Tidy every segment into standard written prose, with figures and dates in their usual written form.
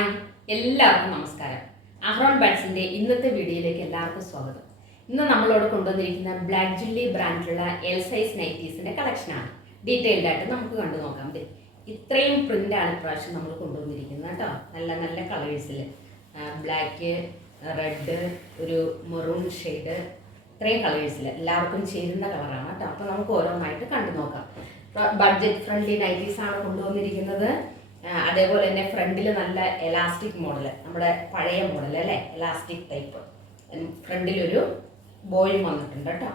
Hi എല്ലാവർക്കും നമസ്കാരം. അഹ്റോൺ ബഡ്സിൻ്റെ ഇന്നത്തെ വീഡിയോയിലേക്ക് എല്ലാവർക്കും സ്വാഗതം. ഇന്ന് നമ്മളോട് കൊണ്ടുവന്നിരിക്കുന്ന ബ്ലാക്ക് ജില്ലി ബ്രാൻഡിലുള്ള എൽ സൈസ് നൈറ്റീസിൻ്റെ കളക്ഷനാണ്. ഡീറ്റെയിൽഡ് ആയിട്ട് നമുക്ക് കണ്ടു നോക്കാം. ഇത്രയും പ്രിൻ്റാണ് ഇപ്രാവശ്യം നമ്മൾ കൊണ്ടുവന്നിരിക്കുന്നത് കേട്ടോ. നല്ല നല്ല കളേഴ്സിൽ ബ്ലാക്ക്, റെഡ്, ഒരു മെറൂൺ ഷെയ്ഡ്, ഇത്രയും കളേഴ്സിൽ എല്ലാവർക്കും ചേരുന്ന കളറാണ് കേട്ടോ. അപ്പോൾ നമുക്ക് ഓരോന്നായിട്ട് കണ്ടു നോക്കാം. ബഡ്ജറ്റ് ഫ്രണ്ട്ലി നൈറ്റീസാണ് കൊണ്ടുവന്നിരിക്കുന്നത്. അതേപോലെ തന്നെ ഫ്രണ്ടിൽ നല്ല എലാസ്റ്റിക് മോഡൽ, നമ്മുടെ പഴയ മോഡൽ അല്ലേ, എലാസ്റ്റിക് ടൈപ്പ്. ഫ്രണ്ടിലൊരു ബോയും വന്നിട്ടുണ്ട് കേട്ടോ.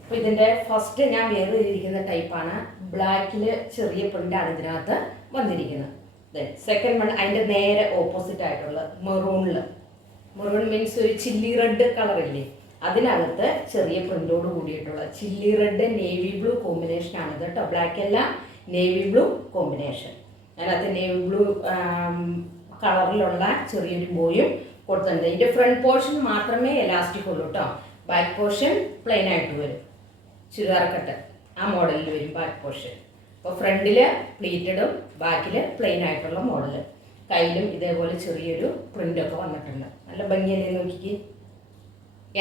അപ്പോൾ ഇതിൻ്റെ ഫസ്റ്റ് ഞാൻ വെയർ ചെയ്തിരിക്കുന്ന ടൈപ്പാണ്. ബ്ലാക്കിൽ ചെറിയ പ്രിൻ്റാണ് ഇതിനകത്ത് വന്നിരിക്കുന്നത്. സെക്കൻഡ് വൺ അതിൻ്റെ നേരെ ഓപ്പോസിറ്റ് ആയിട്ടുള്ള മെറൂണിൽ, മെറൂൺ മീൻസ് ഒരു ചില്ലി റെഡ് കളറില്ലേ, അതിനകത്ത് ചെറിയ പ്രിൻ്റോട് കൂടിയിട്ടുള്ള ചില്ലി റെഡ് നേവി ബ്ലൂ കോമ്പിനേഷനാണിത് കേട്ടോ. ബ്ലാക്ക് അല്ല, നേവി ബ്ലൂ കോമ്പിനേഷൻ. അതിനകത്ത് നേവി ബ്ലൂ കളറിലുള്ള ചെറിയൊരു ബോയും കൊടുത്തിട്ടുണ്ട്. ഇതിൻ്റെ ഫ്രണ്ട് പോർഷൻ മാത്രമേ എലാസ്റ്റിക് ഉള്ളൂ കേട്ടോ. ബാക്ക് പോർഷൻ പ്ലെയിൻ ആയിട്ട് വരും, ചുരിദാർ കട്ട് ആ മോഡലിൽ വരും ബാക്ക് പോർഷൻ. അപ്പോൾ ഫ്രണ്ടിൽ പ്ലീറ്റഡും ബാക്കിൽ പ്ലെയിൻ ആയിട്ടുള്ള മോഡൽ. കയ്യിലും ഇതേപോലെ ചെറിയൊരു പ്രിൻ്റൊക്കെ വന്നിട്ടുണ്ട്. നല്ല ഭംഗിയല്ലേ നോക്കിക്ക്.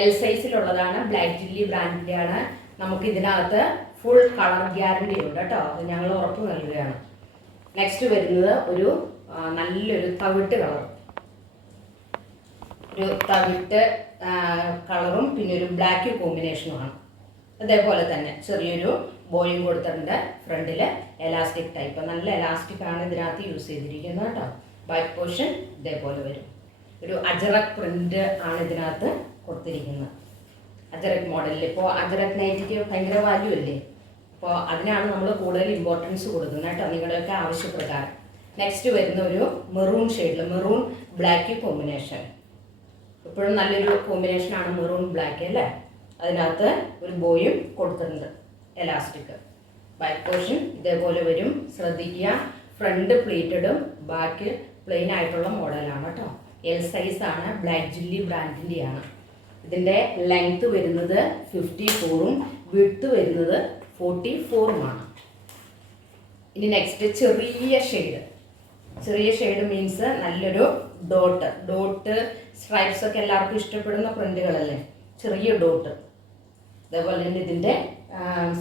എൽ സൈസിലുള്ളതാണ്, ബ്ലാക്ക് ജില്ലി ബ്രാൻഡിൻ്റെ ആണ്. നമുക്ക് ഇതിനകത്ത് ഫുൾ കളർ ഗ്യാരണ്ടി ഉണ്ട് കേട്ടോ. അത് ഞങ്ങൾ ഉറപ്പ് നൽകുകയാണ്. നെക്സ്റ്റ് വരുന്നത് ഒരു നല്ലൊരു തവിട്ട് കളർ, ഒരു തവിട്ട് കളറും പിന്നെ ഒരു ബ്ലാക്ക് കോമ്പിനേഷനുമാണ്. അതേപോലെ തന്നെ ചെറിയൊരു ബോയും കൊടുത്തിട്ടുണ്ട്. ഫ്രണ്ടിൽ എലാസ്റ്റിക് ടൈപ്പ്, നല്ല എലാസ്റ്റിക് ആണ് ഇതിനകത്ത് യൂസ് ചെയ്തിരിക്കുന്നത് കേട്ടോ. ബാക്ക് പോർഷൻ ഇതേപോലെ വരും. ഒരു അജറക് പ്രിൻ്റ് ആണ് ഇതിനകത്ത് കൊടുത്തിരിക്കുന്നത്. അജറക് മോഡലിൽ ഇപ്പോൾ അജറക് നൈറ്റിക്ക് ഭയങ്കര വാല്യൂ അല്ലേ, അപ്പോൾ അതിനാണ് നമ്മൾ കൂടുതൽ ഇമ്പോർട്ടൻസ് കൊടുക്കുന്നത് കേട്ടോ, നിങ്ങളുടെയൊക്കെ ആവശ്യപ്രകാരം. നെക്സ്റ്റ് വരുന്ന ഒരു മെറൂൺ ഷെയ്ഡിൽ, മെറൂൺ ബ്ലാക്ക് കോമ്പിനേഷൻ. ഇപ്പോഴും നല്ലൊരു കോമ്പിനേഷനാണ് മെറൂൺ ബ്ലാക്ക് അല്ലേ. അതിനകത്ത് ഒരു ബോയും കൊടുത്തിട്ടുണ്ട്, എലാസ്റ്റിക്. ബാക്ക് പോർഷൻ ഇതേപോലെ വരും. ശ്രദ്ധിക്കുക, ഫ്രണ്ട് പ്ലീറ്റഡും ബാക്ക് പ്ലെയിൻ ആയിട്ടുള്ള മോഡലാണ് കേട്ടോ. എൽ സൈസാണ്, ബ്ലാക്ക് ജില്ലി ബ്രാൻഡിൻ്റെയാണ്. ഇതിൻ്റെ ലെങ്ത്ത് വരുന്നത് 54ഉം വിഡ്ത്ത് വരുന്നത് 44ഉമാണ്. ഇനി നെക്സ്റ്റ് ചെറിയ ഷെയ്ഡ്. ചെറിയ ഷെയ്ഡ് മീൻസ് നല്ലൊരു ഡോട്ട് സ്ട്രൈപ്സ് ഒക്കെ എല്ലാവർക്കും ഇഷ്ടപ്പെടുന്ന പ്രിൻ്റുകളല്ലേ, ചെറിയ ഡോട്ട്. അതേപോലെ തന്നെ ഇതിൻ്റെ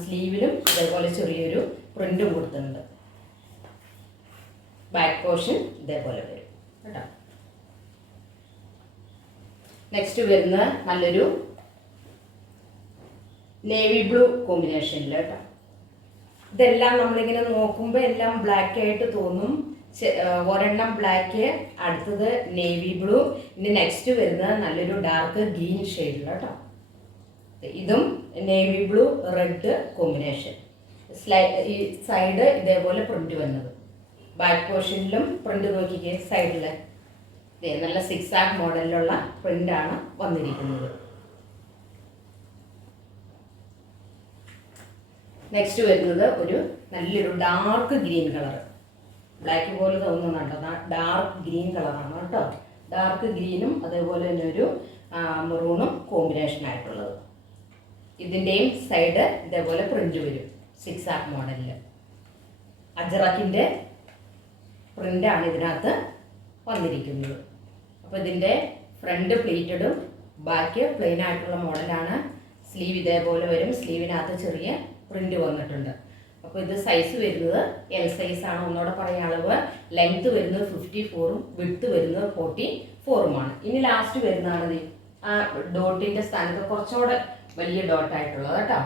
സ്ലീവിലും ഇതേപോലെ ചെറിയൊരു പ്രിൻ്റും കൊടുത്തിട്ടുണ്ട്. ബാക്ക് പോർഷൻ ഇതേപോലെ വരും കേട്ടോ. നെക്സ്റ്റ് വരുന്ന നല്ലൊരു നേവി ബ്ലൂ കോമ്പിനേഷനിൽ കേട്ടോ. ഇതെല്ലാം നമ്മളിങ്ങനെ നോക്കുമ്പോൾ എല്ലാം ബ്ലാക്ക് ആയിട്ട് തോന്നും. ഒരെണ്ണം ബ്ലാക്ക്, അടുത്തത് നേവി ബ്ലൂ, ഇനി നെക്സ്റ്റ് വരുന്നത് നല്ലൊരു ഡാർക്ക് ഗ്രീൻ ഷെയ്ഡിൽ കേട്ടോ. ഇതും നേവി ബ്ലൂ റെഡ് കോമ്പിനേഷൻ. ഈ സൈഡ് ഇതേപോലെ പ്രിന്റ് വന്നത്. ബാക്ക് പോർഷനിലും പ്രിന്റ് നോക്കിക്കേ, സൈഡിൽ നല്ല 6 മോഡലിലുള്ള പ്രിൻ്റാണ് വന്നിരിക്കുന്നത്. നെക്സ്റ്റ് വരുന്നത് ഒരു നല്ലൊരു ഡാർക്ക് ഗ്രീൻ കളർ. ബ്ലാക്ക് പോലെ തോന്നുന്നുണ്ടോ, ഡാർക്ക് ഗ്രീൻ കളറാണ് കേട്ടോ. ഡാർക്ക് ഗ്രീനും അതേപോലെ തന്നെ ഒരു മെറൂണും കോമ്പിനേഷൻ ആയിട്ടുള്ളത്. ഇതിൻ്റെയും സൈഡ് ഇതേപോലെ പ്രിന്റ് വരും, 6 മോഡലിൽ. അജറക്കിൻ്റെ പ്രിൻ്റാണ് ഇതിനകത്ത് വന്നിരിക്കുന്നത്. അപ്പോൾ ഇതിൻ്റെ ഫ്രണ്ട് പ്ലീറ്റഡും ബാക്ക് പ്ലെയിൻ ആയിട്ടുള്ള മോഡലാണ്. സ്ലീവ് ഇതേപോലെ വരും. സ്ലീവിനകത്ത് ചെറിയ പ്രിന്റ് വന്നിട്ടുണ്ട്. അപ്പോൾ ഇത് സൈസ് വരുന്നത് എൽ സൈസാണ്. ഒന്നുകൂടെ പറയാൻ അളവ്, ലെങ്ത്ത് വരുന്നത് 54ഉം വിഡ്ത്ത് വരുന്നത് 44ഉമാണ്. ഇനി ലാസ്റ്റ് വരുന്നതാണ് ആ ഡോട്ടിൻ്റെ സ്ഥാനത്ത് കുറച്ചുകൂടെ വലിയ ഡോട്ടായിട്ടുള്ളത് കേട്ടോ.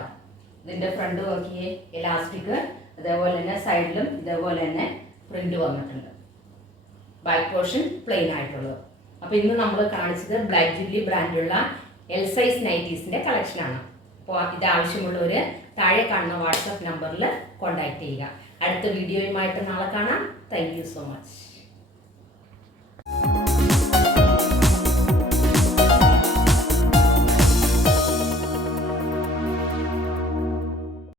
ഇതിൻ്റെ ഫ്രണ്ട് നോക്കിയേ, എലാസ്റ്റിക്. അതേപോലെ തന്നെ സൈഡിലും ഇതേപോലെ തന്നെ പ്രിന്റ് വന്നിട്ടുണ്ട്. ബാക്ക് പോർഷൻ പ്ലെയിൻ ആയിട്ടുള്ളത്. അപ്പോൾ ഇന്ന് നമ്മൾ കാണിച്ചത് ബ്ലാക്ക് ജില്ലി ബ്രാൻഡുള്ള എൽ സൈസ് നൈറ്റീസിൻ്റെ കളക്ഷനാണ്. അപ്പോൾ ഇത് ആവശ്യമുള്ളവർ താഴെ കാണുന്ന വാട്സപ്പ് നമ്പറിൽ കോൺടാക്റ്റ് ചെയ്യുക. അടുത്ത വീഡിയോയുമായിട്ട് നാളെ കാണാം. Thank you so much.